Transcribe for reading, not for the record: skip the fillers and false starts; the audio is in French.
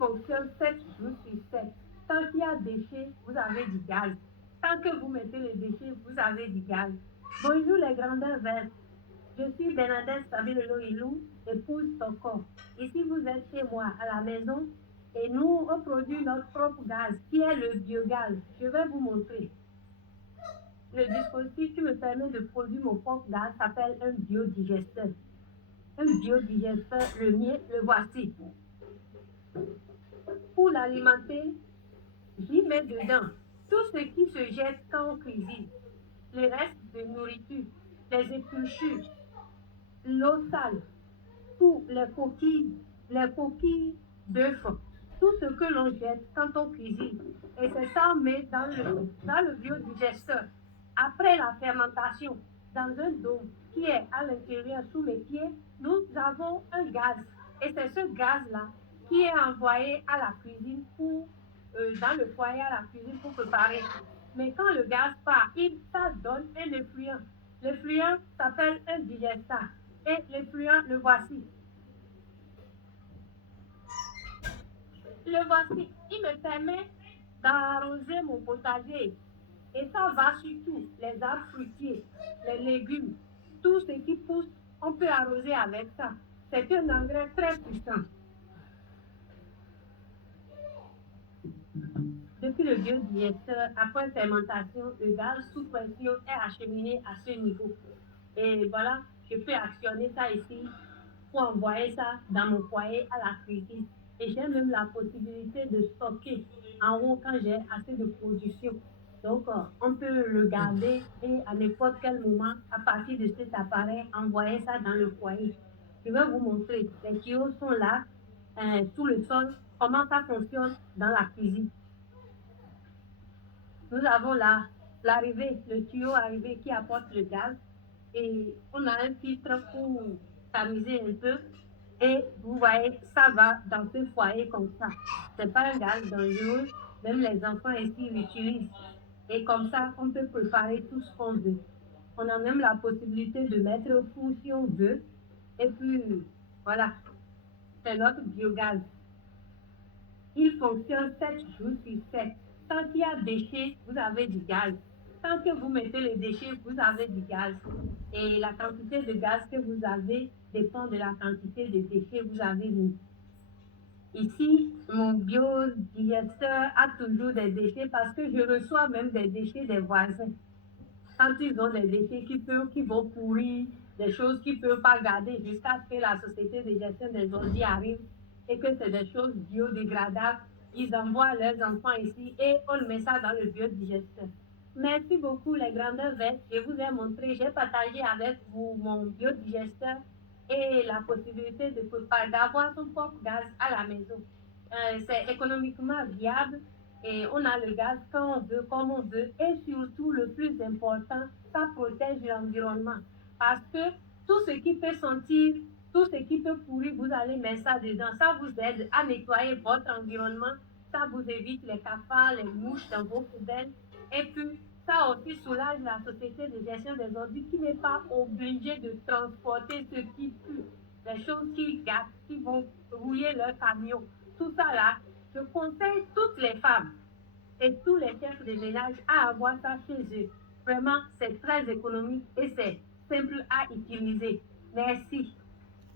fonctionne 7 jours sur 7. Tant qu'il y a déchets, vous avez du gaz. Tant que vous mettez les déchets, vous avez du gaz. Bonjour les grandeurs vertes. Je suis Bernadette Sabine-Loïlou, épouse Toko. Ici, vous êtes chez moi, à la maison, et nous, on produit notre propre gaz, qui est le biogaz. Je vais vous montrer. Le dispositif qui me permet de produire mon propre gaz s'appelle un biodigesteur. Un biodigesteur, le mien, le voici. Pour l'alimenter, j'y mets dedans tout ce qui se jette quand on cuisine, les restes de nourriture, les épluchures, l'eau sale, tous les coquilles d'œufs, tout ce que l'on jette quand on cuisine. Et c'est ça on met dans le biodigesteur. Après la fermentation, dans un dôme qui est à l'intérieur sous mes pieds, nous avons un gaz. Et c'est ce gaz-là qui est envoyé à la cuisine dans le foyer à la cuisine pour préparer. Mais quand le gaz part, ça donne un effluent. L'effluent s'appelle un digestat. Et l'effluent, le voici. Le voici. Il me permet d'arroser mon potager. Et ça va surtout les arbres fruitiers, les légumes, tout ce qui pousse, on peut arroser avec ça. C'est un engrais très puissant. Depuis le biodigesteur, après fermentation, le gaz sous pression est acheminé à ce niveau. Et voilà, je peux actionner ça ici pour envoyer ça dans mon foyer à la cuisine. Et j'ai même la possibilité de stocker en haut quand j'ai assez de production. Donc, on peut le garder et à n'importe quel moment, à partir de cet appareil, envoyer ça dans le foyer. Je vais vous montrer. Les tuyaux sont là, sous le sol, comment ça fonctionne dans la cuisine. Nous avons là l'arrivée, le tuyau arrivé qui apporte le gaz et on a un filtre pour tamiser un peu et vous voyez, ça va dans ce foyer comme ça. C'est pas un gaz dangereux, même les enfants ici l'utilisent. Et comme ça, on peut préparer tout ce qu'on veut. On a même la possibilité de mettre au four si on veut. Et puis, voilà, c'est notre biogaz. Il fonctionne 7 jours sur 7. Tant qu'il y a déchets, vous avez du gaz. Tant que vous mettez les déchets, vous avez du gaz. Et la quantité de gaz que vous avez dépend de la quantité de déchets que vous avez mis. Ici, mon biodigesteur a toujours des déchets parce que je reçois même des déchets des voisins. Quand ils ont des déchets qui vont pourrir, des choses qu'ils ne peuvent pas garder jusqu'à ce que la société de gestion des ordures arrive et que c'est des choses biodégradables, ils envoient leurs enfants ici et on met ça dans le biodigesteur. Merci beaucoup les grandeurs vertes. Je vous ai montré, j'ai partagé avec vous mon biodigesteur et la possibilité d'avoir son propre gaz à la maison. C'est économiquement viable et on a le gaz quand on veut, comme on veut. Et surtout, le plus important, ça protège l'environnement. Parce que tout ce qui peut sentir, tout ce qui peut pourrir, vous allez mettre ça dedans. Ça vous aide à nettoyer votre environnement. Ça vous évite les cafards, les mouches dans vos poubelles. Et puis, ça aussi soulage la société de gestion des ordures qui n'est pas obligée de transporter ce qui pue, les choses qui gâtent, qui vont rouler leur camion. Tout ça là, je conseille toutes les femmes et tous les chefs de ménage à avoir ça chez eux. Vraiment, c'est très économique et c'est simple à utiliser. Merci.